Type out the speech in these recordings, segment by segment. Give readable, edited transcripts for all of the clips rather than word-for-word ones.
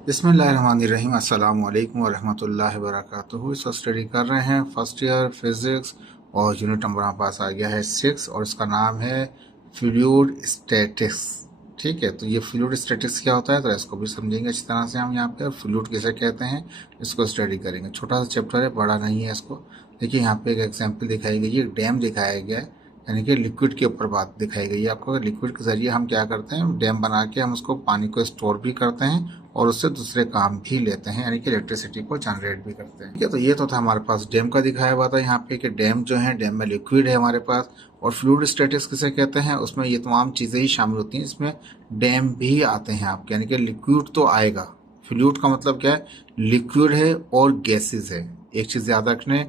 बिस्मिल्लाहिर्रहमानिर्रहीम। अस्सलाम वालेकुम वरहमतुल्लाहि वबरकातुहू। इस वक्त स्टडी कर रहे हैं फर्स्ट ईयर फिज़िक्स और यूनिट नंबर हमारे पास आ गया है 6 और इसका नाम है फ्लूइड स्टैटिक्स। ठीक है, तो ये फ्लूइड स्टैटिक्स क्या होता है तो इसको भी समझेंगे अच्छी तरह से हम यहाँ पे। फ्लूइड किसे कहते हैं इसको स्टडी करेंगे। छोटा सा चैप्टर है, बड़ा नहीं है इसको। देखिए यहाँ पे एक एग्जाम्पल दिखाई गई है, एक डैम दिखाया गया है, यानी कि लिक्विड के ऊपर बात दिखाई गई है आपको। लिक्विड के जरिए हम क्या करते हैं, डैम बना के हम उसको पानी को स्टोर भी करते हैं और उससे दूसरे काम भी लेते हैं, यानी कि इलेक्ट्रिसिटी को जनरेट भी करते हैं। ठीक है, तो ये तो था हमारे पास डैम का दिखाया हुआ था यहाँ पे कि डैम जो है, डैम में लिक्विड है हमारे पास। और फ्लूइड स्टैटिक्स किसे कहते हैं, उसमें ये तमाम चीज़ें ही शामिल होती हैं, इसमें डैम भी आते हैं आपके, यानी कि लिक्विड तो आएगा। फ्लूइड का मतलब क्या है, लिक्विड है और गैसेज है। एक चीज़ याद रखने,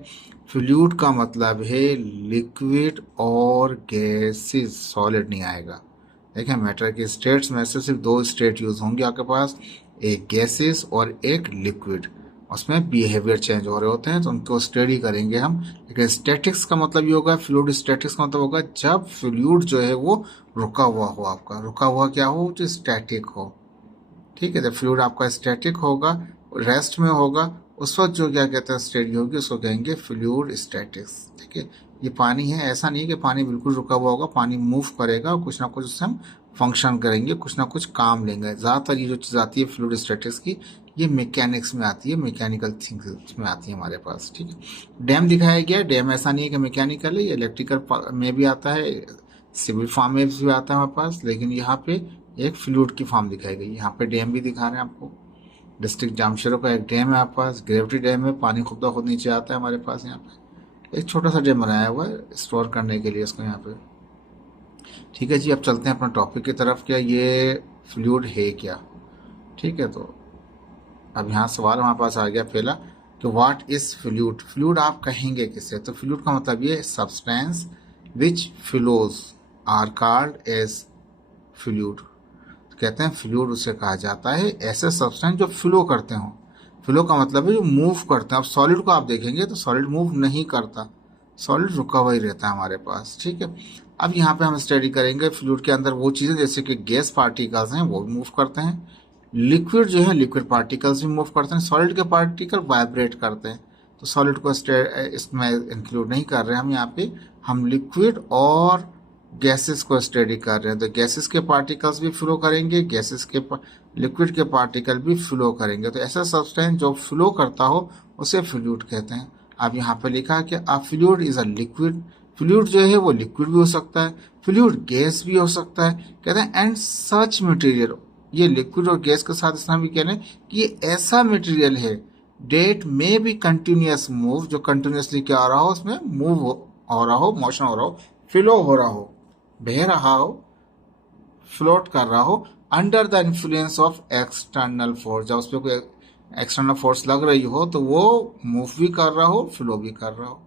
फ्लूइड का मतलब है लिक्विड और गैसेज, सॉलिड नहीं आएगा। देखें, मैटर की स्टेट्स में से सिर्फ दो स्टेट यूज होंगे आपके पास, एक गैसेस और एक लिक्विड। उसमें बिहेवियर चेंज हो रहे होते हैं, तो उनको स्टडी करेंगे हम। लेकिन स्टैटिक्स का मतलब ये होगा, फ्लूइड स्टैटिक्स का मतलब होगा जब फ्लूइड जो है वो रुका हुआ हो, आपका रुका हुआ क्या हो, जो स्टैटिक हो। ठीक है, जब फ्लूइड आपका स्टैटिक होगा, रेस्ट में होगा, उस वक्त जो क्या कहते हैं स्टेडी होगी, उसको कहेंगे फ्लूइड स्टैटिक्स। ठीक है, ये पानी है, ऐसा नहीं कि पानी बिल्कुल रुका हुआ होगा, पानी मूव करेगा और कुछ ना कुछ उससे हम फंक्शन करेंगे, कुछ ना कुछ काम लेंगे। ज़्यादातर ये जो चीज़ आती है फ्लूइड स्टैटिक्स की, ये मैकेनिक्स में आती है, मैकेनिकल थिंग्स में आती है हमारे पास। ठीक है, डैम दिखाया गया है, डैम ऐसा नहीं है कि मैकेनिकल है, ये इलेक्ट्रिकल में भी आता है, सिविल फॉर्म में भी आता है हमारे पास, लेकिन यहाँ पे एक फ्लूइड की फॉर्म दिखाई गई। यहाँ पे डैम भी दिखा रहे हैं आपको। डिस्ट्रिक्ट जामशेदपुर का एक डैम है आपके पास, ग्रेविटी डैम है, पानी खुद ब खुद नीचे आता है हमारे पास। यहाँ पे एक छोटा सा डैम बनाया हुआ है स्टोर करने के लिए इसको यहाँ पे। ठीक है जी, अब चलते हैं अपना टॉपिक की तरफ। क्या ये फ्लूइड है क्या? ठीक है, तो अब यहाँ सवाल हमारे पास आ गया पहला कि व्हाट इज फ्लूइड। फ्लूइड आप कहेंगे किसे, तो फ्लूइड का मतलब ये substance which flows are called as fluid. कहते हैं फ्लूइड उसे कहा जाता है ऐसे सब्सटेंस जो फ्लो करते हो। फ्लो का मतलब है जो मूव करते हैं। अब सॉलिड को आप देखेंगे तो सॉलिड मूव नहीं करता, सॉलिड रुका हुआ ही रहता है हमारे पास। ठीक है, अब यहाँ पे हम स्टडी करेंगे फ्लूइड के अंदर वो चीज़ें जैसे कि गैस पार्टिकल्स हैं, वो भी मूव करते हैं। लिक्विड जो है, लिक्विड पार्टिकल्स भी मूव करते हैं। सॉलिड के पार्टिकल वाइब्रेट करते हैं, तो सॉलिड को इसमें इंक्लूड नहीं कर रहे हैं हम यहाँ पे। हम लिक्विड और गैसेस को स्टडी कर रहे हैं, तो गैसेस के पार्टिकल्स भी फ्लो करेंगे, गैसेस के लिक्विड के पार्टिकल भी फ्लो करेंगे। तो ऐसा सब्सटेंस जो फ्लो करता हो उसे फ्लूइड कहते हैं। अब यहाँ पे लिखा है कि अ fluid is a liquid. Fluid जो है वो लिक्विड भी हो सकता है, फ्लूइड गैस भी हो सकता है। कहते हैं एंड सच मटेरियल, ये लिक्विड और गैस के साथ इसमें भी कह रहे हैं कि ये ऐसा मटेरियल है डेट में भी कंटिन्यूस मूव, जो कंटिन्यूसली क्या हो रहा हो, उसमें मूव हो रहा हो, मोशन हो रहा हो, फ्लो हो रहा हो, बह रहा हो, फ्लोट कर रहा हो, under the influence of external force. जब उस पर कोई एक्सटर्नल फोर्स लग रही हो तो वो मूव भी कर रहा हो, फ्लो भी कर रहा हो,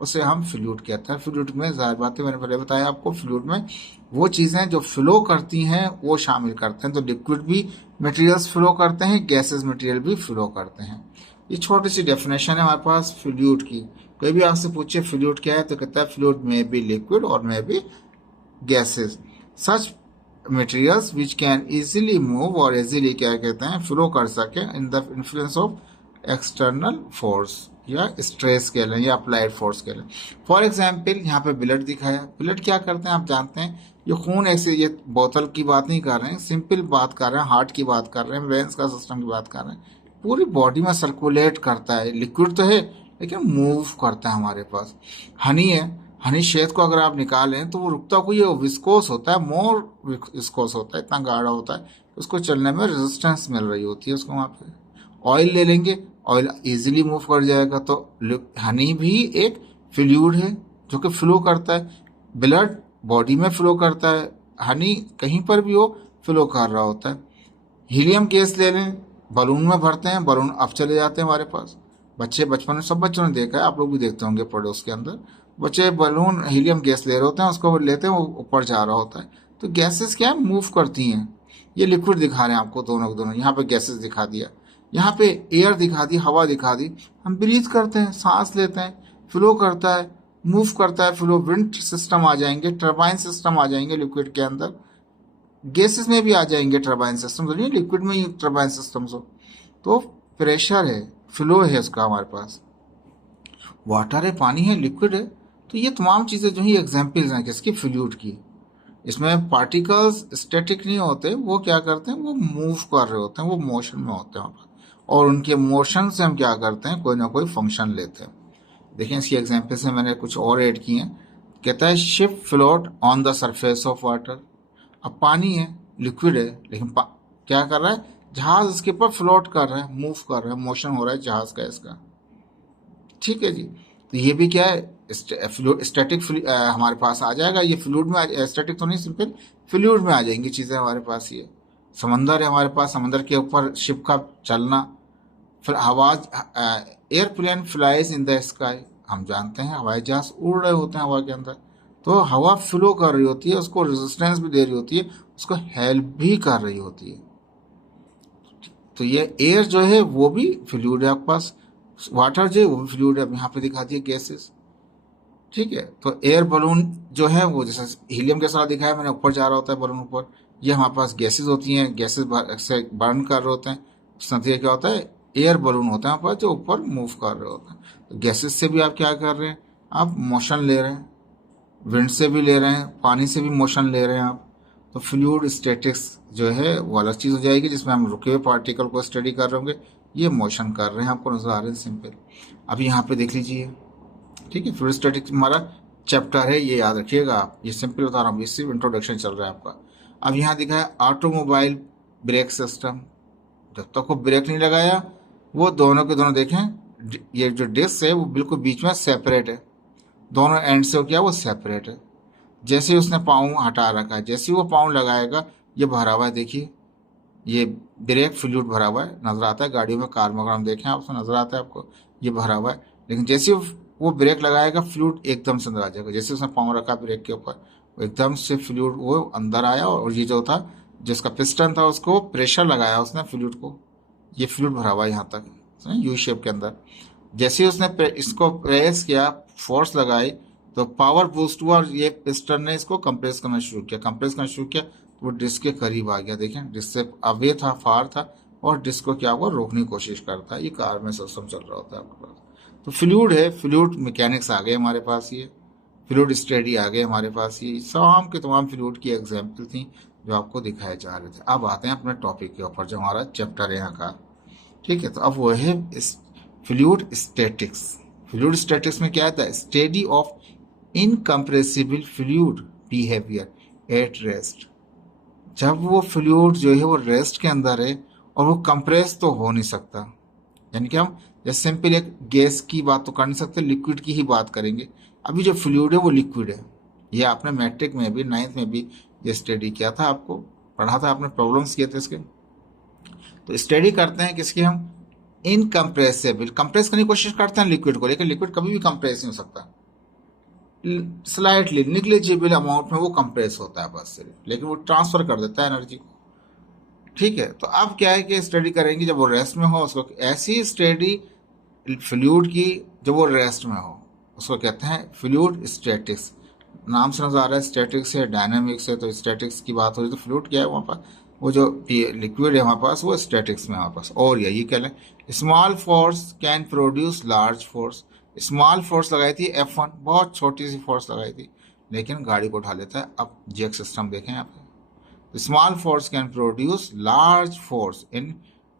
उसे हम फ्लूइड कहते हैं। फ्लूइड में जाहिर बात है, मैंने पहले बताया आपको, फ्लूइड में वो चीज़ें जो फ्लो करती हैं वो शामिल करते हैं। तो लिक्विड भी मटेरियल्स फ्लो करते हैं, गैसेस मटेरियल भी फ्लो करते हैं। ये छोटी सी डेफिनेशन है हमारे पास फ्लूइड की। कोई भी आपसे पूछे फ्लूइड क्या है तो कहता है फ्लूइड में भी लिक्विड और में भी gases, such materials which can easily move और इजीली क्या कहते हैं फ्लो कर सके in the influence of external force या स्ट्रेस कह लें या अप्लाइड फोर्स कह लें। फॉर एग्जाम्पल यहाँ पे ब्लड दिखाया, ब्लड क्या करते हैं आप जानते हैं, ये खून ऐसे, ये बोतल की बात नहीं कर रहे हैं, सिंपल बात कर रहे हैं, हार्ट की बात कर रहे हैं, वेंस का सिस्टम की बात कर रहे हैं, पूरी बॉडी में सर्कुलेट करता है। लिक्विड तो है लेकिन मूव करता है हमारे पास। हनी है, हनी शहद को अगर आप निकालें तो वो रुकता कोई विस्कोस होता है, मोर विस्कोस होता है, इतना गाढ़ा होता है, उसको चलने में रेजिस्टेंस मिल रही होती है उसको वहाँ पे। ऑयल ले लेंगे, ऑयल इजीली मूव कर जाएगा, तो हनी भी एक फ्लूइड है जो कि फ्लो करता है। ब्लड बॉडी में फ्लो करता है, हनी कहीं पर भी हो फ्लो कर रहा होता है। हीलियम गैस ले लें, बलून में भरते हैं, बलून अब चले जाते हैं हमारे पास। बच्चे बचपन में सब बच्चों ने देखा है, आप लोग भी देखते होंगे पड़ोस के अंदर, बच्चे बलून हीलियम गैस ले रहे होते हैं, उसको लेते हैं, वो ऊपर जा रहा होता है। तो गैसेस क्या है, मूव करती हैं। ये लिक्विड दिखा रहे हैं आपको दोनों के दोनों, यहाँ पे गैसेस दिखा दिया, यहाँ पे एयर दिखा दी, हवा दिखा दी। हम ब्रीथ करते हैं, सांस लेते हैं, फ्लो करता है, मूव करता है, फ्लो। विंड सिस्टम आ जाएंगे, टर्बाइन सिस्टम आ जाएंगे लिक्विड के अंदर, गैसेस में भी आ जाएंगे टर्बाइन सिस्टम। तो नहीं लिक्विड में ही टर्बाइन सिस्टम्स हो। तो प्रेशर है, फ्लो है उसका हमारे पास, वाटर है, पानी है, लिक्विड है। तो ये तमाम चीज़ें जो है एग्जाम्पल्स हैं किसकी, फ्लूइड की। इसमें पार्टिकल्स स्टैटिक नहीं होते, वो क्या करते हैं, वो मूव कर रहे होते हैं, वो मोशन में होते हैं, और उनके मोशन से हम क्या करते हैं, कोई ना कोई फंक्शन लेते हैं। देखिए इसकी एग्जाम्पल से मैंने कुछ और ऐड किए हैं। कहता है ship float on the surface of water. अब पानी है, लिक्विड है, लेकिन क्या कर रहा है, जहाज इसके ऊपर फ्लोट कर रहा है, मूव कर रहा है, मोशन हो रहा है जहाज का इसका। ठीक है जी। तो ये भी क्या है, स्टैटिक हमारे पास आ जाएगा, ये फ्लूइड में, स्टैटिक तो नहीं, सिंपल फ्लूइड में आ जाएंगी चीज़ें हमारे पास। ये समंदर है हमारे पास, समंदर के ऊपर शिप का चलना, फिर हवा, airplane flies in the sky, हम जानते हैं हवाई जहाज उड़ रहे होते हैं हवा के अंदर। तो हवा फ्लो कर रही होती है, उसको रेजिस्टेंस भी दे रही होती है, उसको हेल्प भी कर रही होती है। तो ये एयर जो है वो भी फ्लूइड है आपके पास, वाटर जो है वो भी फ्लूइड है, अब यहाँ पे दिखा दिए गैसेस। ठीक है, तो एयर बलून जो है वो जैसे हीलियम के साथ दिखाया मैंने, ऊपर जा रहा होता है बलून ऊपर, ये हमारे पास गैसेस होती हैं, गैसेस से बर्न कर रहे होते हैं, उस नतीजे क्या होता है, एयर बलून होता है हमारे पास जो ऊपर मूव कर रहे होते हैं। तो गैसेस से भी आप क्या कर रहे हैं, आप मोशन ले रहे हैं, विंड से भी ले रहे हैं, पानी से भी मोशन ले रहे हैं आप। तो फ्लूइड स्टैटिक्स जो है वो अलग चीज़ हो जाएगी, जिसमें हम रुके हुए पार्टिकल को स्टडी कर रहे होंगे, ये मोशन कर रहे हैं, आपको नजर आ रहे हैं सिंपल। अब यहाँ पे देख लीजिए, ठीक है, फ्लूइड स्टैटिक्स हमारा चैप्टर है, ये याद रखिएगा आप, ये सिंपल बता रहा हूँ, ये सिर्फ इंट्रोडक्शन चल रहा है आपका। अब यहाँ दिखा है ऑटोमोबाइल ब्रेक सिस्टम, जब तक वो ब्रेक नहीं लगाया, वो दोनों के दोनों देखें, ये जो डिस्क है वो बिल्कुल बीच में सेपरेट है, दोनों एंड से क्या वो सेपरेट है। जैसे ही उसने पाँव हटा रखा है, जैसे ही वो पाँव लगाएगा, ये भरा हुआ है, देखिए ये ब्रेक फ्लूइड भरा हुआ है, नजर आता है गाड़ियों में, कार में अगर हम देखें आप तो नजर आता है आपको, ये भरा हुआ है। लेकिन जैसे वो ब्रेक लगाएगा, फ्लूइड एकदम से अंदर आ जाएगा, जैसे उसने पाँव रखा ब्रेक के ऊपर, वो एकदम से फ्लूइड वो अंदर आया, और ये जो था, जिसका पिस्टन था, उसको प्रेशर लगाया उसने फ्लूइड को, ये फ्लूइड भरा हुआ है यहाँ तक यू शेप के अंदर। जैसे ही उसने इसको प्रेस किया, फोर्स लगाई, तो पावर बूस्ट हुआ, और ये पिस्टन ने इसको कंप्रेस करना शुरू किया, कंप्रेस करना शुरू किया, तो वो डिस्क के करीब आ गया, देखें डिस्क से अवे था, फार था, और डिस्क को क्या हुआ, रोकने की कोशिश करता है। ये कार में सिस्टम चल रहा होता है आपके पास। तो फ्लूइड है, फ्लूइड मैकेनिक्स आ गए हमारे पास, ये फ्लूइड स्टडी आ गए हमारे पास, ये तमाम के तमाम फ्लूइड की एग्जाम्पल थी जो आपको दिखाए जा रहे थे। अब आते हैं अपने टॉपिक के ऊपर, जो हमारा चैप्टर है यहाँ का। ठीक है, तो अब वो है फ्लूइड स्टैटिक्स। फ्लूइड स्टैटिक्स में क्या था, study of incompressible fluid behaviour at rest. जब वो फ्लूइड जो है वो रेस्ट के अंदर है, और वो कंप्रेस तो हो नहीं सकता, यानी कि हम जैसे सिंपल एक गैस की बात तो कर नहीं सकते, लिक्विड की ही बात करेंगे। अभी जो फ्लूइड है वो लिक्विड है, ये आपने मैट्रिक में भी, 9th में भी ये स्टडी किया था, आपको पढ़ा था, आपने प्रॉब्लम्स किए थे इसके। तो स्टडी करते हैं किसकी हम, इनकम्प्रेसिबल, कंप्रेस करने की कोशिश करते हैं लिक्विड को, लेकिन लिक्विड कभी भी कंप्रेस नहीं हो सकता, स्लाइटली निग्लिजिबल अमाउंट में वो कंप्रेस होता है बस सिर्फ, लेकिन वो ट्रांसफर कर देता है एनर्जी को। ठीक है, तो अब क्या है कि स्टडी करेंगे जब वो रेस्ट में हो, उसको ऐसी स्टडी फ्लूइड की जब वो रेस्ट में हो, उसको कहते हैं फ्लूइड स्टैटिक्स। नाम से नजर आ रहा है स्टैटिक्स है, डायनामिक्स है, तो स्टैटिक्स की बात हो रही है, तो फ्लूइड क्या है वहाँ पर, वो जो लिक्विड है हमारे पास वो स्टैटिक्स में हमारे पास। और यही कह लें, small force can produce large force. Small force लगाई थी F1, बहुत छोटी सी फोर्स लगाई थी, लेकिन गाड़ी को उठा लेता है। अब जेक सिस्टम देखें यहाँ पे, small force can produce large force in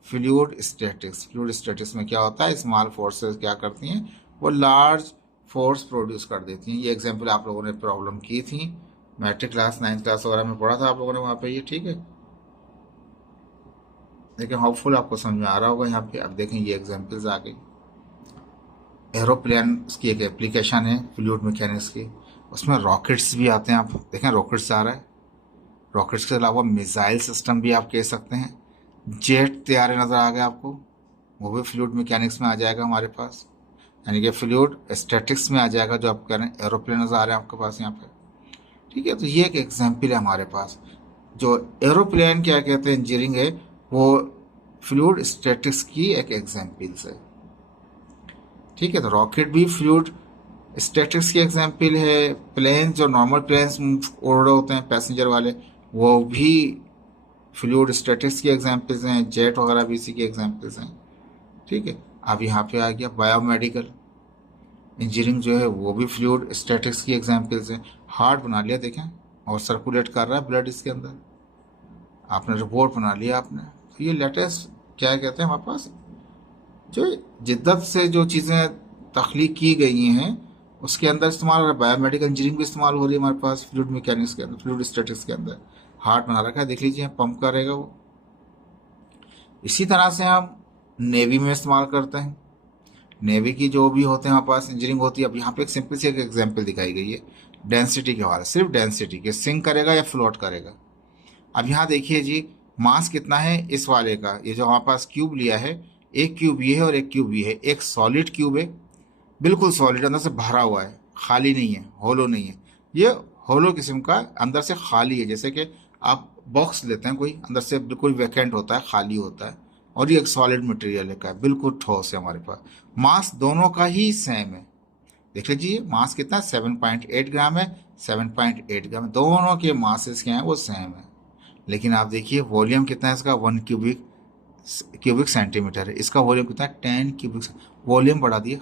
fluid statics. Fluid statics में क्या होता है, स्मॉल फोर्सेस क्या करती हैं, वो लार्ज फोर्स प्रोड्यूस कर देती हैं। ये एग्जाम्पल आप लोगों ने प्रॉब्लम की थी, मैट्रिक क्लास 9th क्लास वगैरह में पढ़ा था आप लोगों ने वहाँ पे ये। ठीक है, लेकिन होपफुल आपको समझ में आ रहा होगा यहाँ पे। अब देखें ये एग्जाम्पल्स आ गई। एरोप्लेन की एक एप्लीकेशन है फ्लूइड मैकेनिक्स की, उसमें रॉकेट्स भी आते हैं, आप देखें रॉकेट्स आ रहा है। रॉकेट्स के अलावा मिसाइल सिस्टम भी आप कह सकते हैं, जेट तैयार नज़र आ गए आपको, वो भी फ्लूइड मैकेनिक्स में आ जाएगा हमारे पास, यानी कि फ्लूइड स्टैटिक्स में आ जाएगा। जो आप कह रहे हैं एरोप्लेन नज़र आ रहे हैं आपके पास यहाँ पे। ठीक है, तो ये एक एग्जाम्पल है हमारे पास। जो एरोप्लेन क्या कहते हैं इंजीनियरिंग है, वो फ्लूइड स्टैटिक्स की एक एग्जाम्पल्स है। ठीक है, तो रॉकेट भी फ्लूइड स्टैटिक्स की एग्जाम्पल है। प्लेन जो नॉर्मल प्लेन्स उड़ रहे होते हैं पैसेंजर वाले, वो भी फ्लूइड स्टैटिक्स की एग्जाम्पल्स हैं, जेट वगैरह भी इसी की एग्जाम्पल्स हैं। ठीक है, अब यहाँ पे आ गया बायोमेडिकल इंजीनियरिंग जो है वो भी फ्लूइड स्टैटिक्स की एग्जाम्पल्स हैं। हार्ट बना लिया देखें, और सर्कुलेट कर रहा है ब्लड इसके अंदर, आपने रिपोर्ट बना लिया आपने। तो ये लेटेस्ट क्या कहते हैं हमारे पास जो जिद्दत से जो चीज़ें तख्लीक की गई हैं उसके अंदर इस्तेमाल हो रहा है। बायोमेडिकल इंजीनियरिंग भी इस्तेमाल हो रही है हमारे पास फ्लूइड मैकेनिक्स के अंदर, फ्लूइड स्टैटिक्स के अंदर। हार्ट बना रखा है, देख लीजिए, पंप करेगा वो। इसी तरह से हम नेवी में इस्तेमाल करते हैं। नेवी की जो भी होते हैं हमारे पास इंजीनियरिंग होती है। अब यहाँ पे एक सिंपल सी एक एग्जाम्पल दिखाई गई है डेंसिटी के हवाले, सिर्फ डेंसिटी के, सिंक करेगा या फ्लोट करेगा। अब यहाँ देखिए जी, मास कितना है इस वाले का, ये जो हमारे पास क्यूब लिया है, एक क्यूब ये है और एक क्यूब ये है। एक सॉलिड क्यूब है, बिल्कुल सॉलिड, अंदर से भरा हुआ है, खाली नहीं है, होलो नहीं है। ये होलो किस्म का अंदर से खाली है, जैसे कि आप बॉक्स लेते हैं कोई, अंदर से बिल्कुल वैकेंट होता है, खाली होता है। और ये एक सॉलिड मटेरियल का है, बिल्कुल ठोस है हमारे पास। मास दोनों का ही सेम है। देख लीजिए मास कितना है, 7.8 ग्राम है, 7.8 ग्राम, दोनों के मासेस क्या हैं वो सेम है। लेकिन आप देखिए वॉल्यूम कितना है इसका, 1 क्यूबिक सेंटीमीटर है। इसका वॉल्यूम कितना है, 10 क्यूबिक, वॉल्यूम बढ़ा दिया।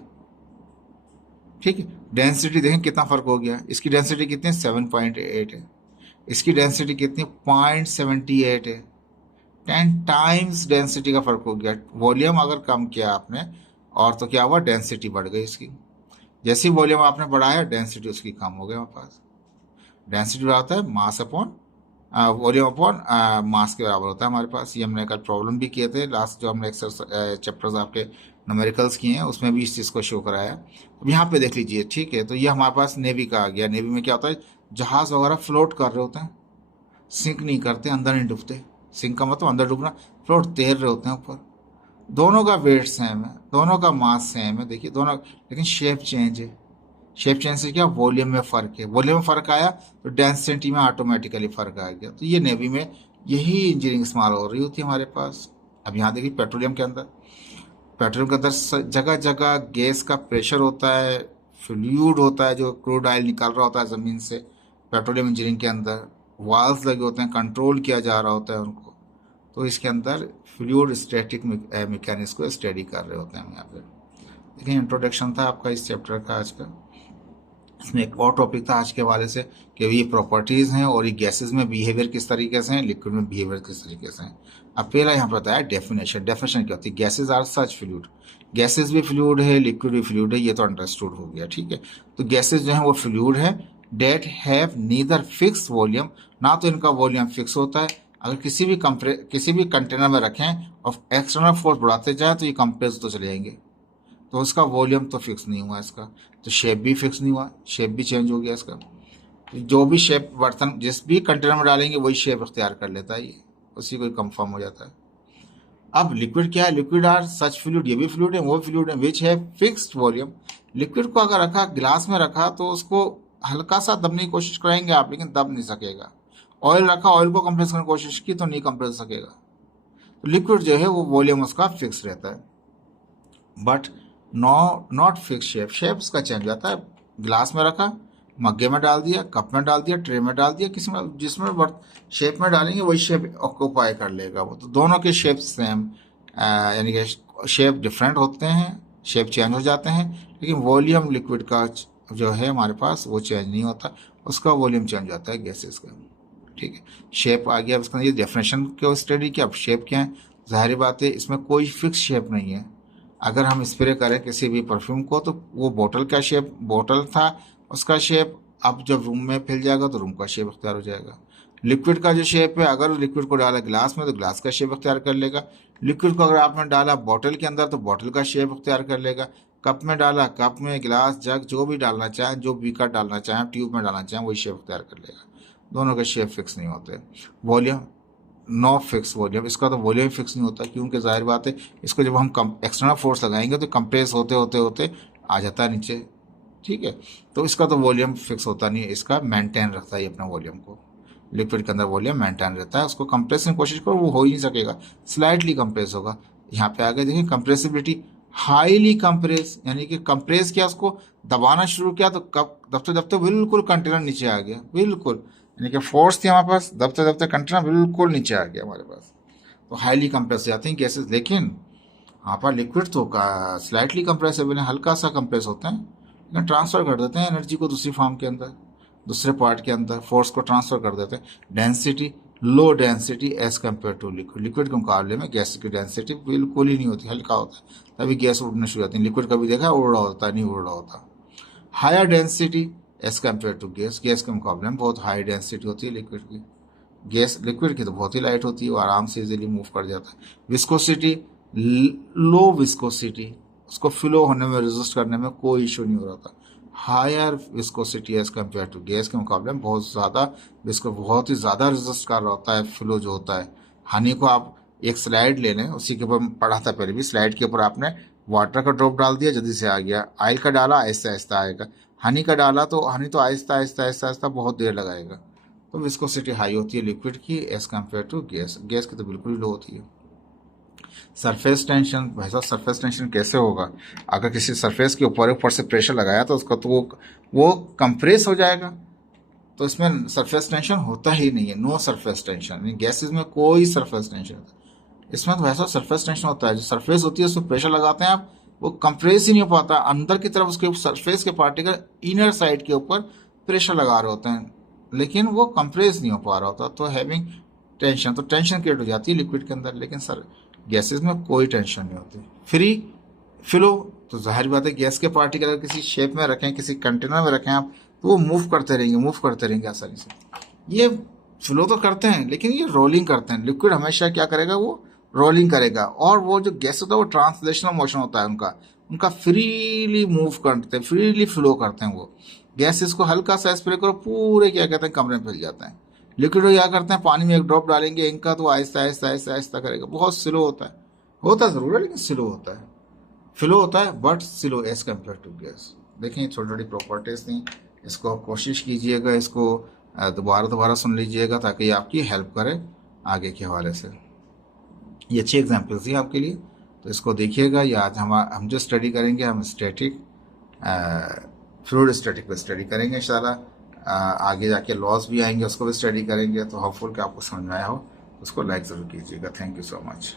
ठीक है, डेंसिटी देखें कितना फर्क हो गया, इसकी डेंसिटी कितनी है, 7.8 है, इसकी डेंसिटी कितनी, 0.78 है। 10 टाइम्स डेंसिटी का फर्क हो गया। वॉल्यूम अगर कम किया आपने और तो क्या हुआ, डेंसिटी बढ़ गई इसकी। जैसी वॉल्यूम आपने बढ़ाया डेंसिटी उसकी कम हो गया हमारे पास। डेंसिटी बढ़ाता है mass upon volume upon mass के बराबर होता है हमारे पास। ये हमने कल प्रॉब्लम भी किए थे, लास्ट जो हमने चैप्टर्स आपके न्यूमेरिकल्स किए हैं उसमें भी इस चीज़ को शो कराया। अब यहाँ पे देख लीजिए, ठीक है, तो ये हमारे पास नेवी का आ गया। नेवी में क्या होता है, जहाज वगैरह फ्लोट कर रहे होते हैं, सिंक नहीं करते, अंदर नहीं डूबते। सिंक का मतलब अंदर डूबना, फ्लोट तैर रहे होते हैं ऊपर। दोनों का वेट सेम है, दोनों का मास सेम है, देखिए दोनों, लेकिन शेप चेंज है। शेप चेंज से क्या, वॉल्यूम में फ़र्क है। वॉल्यूम में फ़र्क आया तो डेंसिटी में ऑटोमेटिकली फ़र्क आ गया। तो ये नेवी में यही इंजीनियरिंग इस्तेमाल हो रही होती है हमारे पास। अब यहाँ देखिए पेट्रोलियम के अंदर, पेट्रोलियम के अंदर जगह जगह गैस का प्रेशर होता है, फ्लूइड होता है जो क्रूड ऑयल निकल रहा होता है ज़मीन से। पेट्रोलियम इंजीनियरिंग के अंदर वाल्व्स लगे होते हैं, कंट्रोल किया जा रहा होता है उनको। तो इसके अंदर फ्लूइड स्टैटिक मैकेनिक्स को स्टडी कर रहे होते हैं हम यहाँ पे। देखिए इंट्रोडक्शन था आपका इस चैप्टर का आज का। इसमें एक और टॉपिक था आज के हवाले से कि ये प्रॉपर्टीज़ हैं और ये गैसेस में बिहेवियर किस तरीके से हैं, लिक्विड में बिहेवियर किस तरीके से हैं। अब पहला यहाँ पर बताया डेफिनेशन। डेफिनेशन क्या होती है, gases are such fluid, gases भी फ्लूइड है, लिक्विड भी फ्लूइड है, ये तो अंडरस्टूड हो गया। ठीक है, तो गैसेज जो हैं वो फ्लूइड है, that have neither fix volume, ना तो इनका वॉल्यूम फिक्स होता है। अगर किसी भी कंटेनर में रखें और एक्सटर्नल फोर्स बढ़ाते जाए तो ये कंप्रेस तो चले जाएंगे, तो उसका वॉल्यूम तो फिक्स नहीं हुआ इसका। तो शेप भी फिक्स नहीं हुआ, शेप भी चेंज हो गया इसका। जो भी शेप बर्तन जिस भी कंटेनर में डालेंगे वही शेप अख्तियार कर लेता है, ये उसी को कंफर्म हो जाता है। अब लिक्विड क्या है, लिक्विड आर सच फ्लूइड, ये भी फ्लूइड है वो फ्लूइड है विच है फिक्स्ड वॉल्यूम। लिक्विड को अगर रखा गिलास में रखा तो उसको हल्का सा दबने की कोशिश करेंगे आप, लेकिन दब नहीं सकेगा। ऑयल रखा, ऑयल को कंप्रेस करने की कोशिश की तो नहीं कंप्रेस सकेगा। तो लिक्विड जो है वो वॉल्यूम उसका फिक्स रहता है, but not fix shape. Shape उसका चेंज हो जाता है। गिलास में रखा, मग्गे में डाल दिया, कप में डाल दिया, ट्रे में डाल दिया, किसी में जिसमें शेप में डालेंगे वही शेप ऑक्यूपाई कर लेगा वो। तो दोनों के शेप सेम, यानी कि शेप डिफरेंट होते हैं, शेप चेंज हो जाते हैं, लेकिन वॉल्यूम लिक्विड का जो है हमारे पास वो चेंज नहीं होता, उसका वॉल्यूम चेंज हो जाता है गैसेस का। ठीक है, शेप आ गया। उसका ये डेफिनेशन को स्टडी किया। अब शेप क्या है, जाहिर बात है इसमें कोई फिक्स शेप नहीं है। अगर हम स्प्रे करें किसी भी परफ्यूम को तो वो बोतल का शेप, बोतल था उसका शेप, अब जब रूम में फैल जाएगा तो रूम का शेप अख्तियार हो जाएगा। लिक्विड का जो शेप है, अगर लिक्विड को डाला गिलास में तो गिलास का शेप अख्तियार कर लेगा। लिक्विड को अगर आपने डाला बोतल के अंदर तो बोतल का शेप अख्तियार कर लेगा। कप में डाला, कप में, गिलास, जग, जो भी डालना चाहें, जो बीकर डालना चाहें, ट्यूब में डालना चाहें, वही शेप अख्तियार कर लेगा। दोनों के शेप फिक्स नहीं होते। वॉल्यूम नो फिक्स वॉल्यूम, इसका तो वॉल्यूम फिक्स नहीं होता, क्योंकि जाहिर बात है इसको जब हम एक्सटर्नल फोर्स लगाएंगे तो कंप्रेस होते होते होते आ जाता है नीचे। ठीक है, तो इसका तो वॉल्यूम फिक्स होता नहीं है, इसका मेंटेन रखता है अपना वॉल्यूम को। लिक्विड के अंदर वॉल्यूम मेंटेन रहता है, उसको कंप्रेस की कोशिश करो वो हो ही नहीं सकेगा, स्लाइटली कंप्रेस होगा। यहाँ पे आगे देखिए कंप्रेसिबिलिटी, हाईली कंप्रेस, यानी कि कंप्रेस किया, उसको दबाना शुरू किया तो कब दबते दबते बिल्कुल कंटेनर नीचे आ गया, बिल्कुल यानी कि फोर्स थी हमारे पास, दबते दबते कंटेनर बिल्कुल नीचे आ गया हमारे पास, तो हाईली कंप्रेस हो जाती हैं गैसेस। लेकिन यहाँ पर लिक्विड तो स्लाइटली कंप्रेसिबल है, हल्का सा कंप्रेस होते हैं, लेकिन ट्रांसफर कर देते हैं एनर्जी को दूसरी फॉर्म के अंदर, दूसरे पार्ट के अंदर फोर्स को ट्रांसफर कर देते हैं। Density, low density as compare to liquid, liquid के मुकाबले में गैस की डेंसिटी बिल्कुल ही नहीं होती, हल्का होता है, तभी गैस उड़ने शुरू होती है। लिक्विड कभी देखा उड़ रहा होता है? नहीं उड़ रहा होता। Higher density as compare to gas, gas के मुकाबले में बहुत हाई डेंसिटी होती है लिक्विड की। गैस लिक्विड की तो बहुत ही लाइट होती है, वो आराम से इजीली मूव कर जाता है। विस्कोसिटी, लो विस्कोसिटी, उसको फ्लो होने में, रेजिस्ट करने में कोई इशू नहीं हो रहा था। Higher viscosity as compare to gas के मुकाबले में बहुत ज़्यादा विस्को, बहुत ही ज़्यादा रेजिस्ट कर रहा होता है फ्लो जो होता है। हनी को आप एक स्लाइड ले लें, उसी के ऊपर पढ़ा था पहले भी, स्लाइड के ऊपर आपने वाटर का ड्रॉप डाल दिया, जल्दी से आ गया। ऑयल का डाला, आहिस्ता आहिस्ता आएगा। हनी का डाला तो हनी तो आहिस्ता आहिस्ता आहिस्ता आहिस्ता बहुत देर लगाएगा। तो विस्कोसिटी हाई होती है लिक्विड की as compare to gas, gas की तो बिल्कुल ही लो होती है। सरफेस टेंशन, भाई साहब सरफेस टेंशन कैसे होगा? अगर किसी सरफेस के ऊपर ऊपर से प्रेशर लगाया तो उसका तो वो कंप्रेस हो जाएगा, तो इसमें सरफेस टेंशन होता ही नहीं है, नो सरफेस टेंशन। गैसेस में कोई सरफेस टेंशन होता है, इसमें तो वैसा सरफेस टेंशन होता है। जो सरफेस होती है उसमें प्रेशर लगाते हैं आप, वो कंप्रेस ही नहीं हो पाता, अंदर की तरफ उसके सरफेस के पार्टिकल इनर साइड के ऊपर प्रेशर लगा रहे होते हैं, लेकिन वो कंप्रेस नहीं हो पा रहा होता, तो हैविंग टेंशन, तो टेंशन क्रिएट हो जाती है लिक्विड के अंदर। लेकिन सर गैसेस में कोई टेंशन नहीं होती। फ्री फ्लो, तो जाहिर बात है गैस के पार्टिकल अगर किसी शेप में रखें, किसी कंटेनर में रखें आप, तो वो मूव करते रहेंगे, मूव करते रहेंगे आसानी से। ये फ्लो तो करते हैं, लेकिन ये रोलिंग करते हैं। लिक्विड हमेशा क्या करेगा? वो रोलिंग करेगा। और वो जो गैस होता है वो ट्रांसलेशनल मोशन होता है उनका, उनका फ्रीली मूव करते हैं, फ्रीली फ्लो करते हैं वो। गैसेस को हल्का सा स्प्रे करो, पूरे क्या कहते हैं कमरे में फैल जाते हैं। लिक्विड क्या करते हैं? पानी में एक ड्रॉप डालेंगे इनका, तो आहिस्ता आहिस्ता आहिस्ता आहिस्ता करेगा, बहुत स्लो होता है। होता जरूर है लेकिन स्लो होता है, फ्लो होता है but slow as compare to gas. देखिए छोटी छोटी प्रॉपर्टीज थी, इसको कोशिश कीजिएगा, इसको दोबारा दोबारा सुन लीजिएगा ताकि ये आपकी हेल्प करे आगे के हवाले से। ये अच्छी एग्जाम्पल्स थी आपके लिए, तो इसको देखिएगा। ये आज हम जो स्टडी करेंगे, हम स्टैटिक फ्लूइड स्टैटिक पे स्टडी करेंगे इंशाल्लाह। आगे जाके लॉस भी आएंगे, उसको भी स्टडी करेंगे। तो होपफुल कि आपको समझ में आया हो, उसको लाइक ज़रूर कीजिएगा। Thank you so much.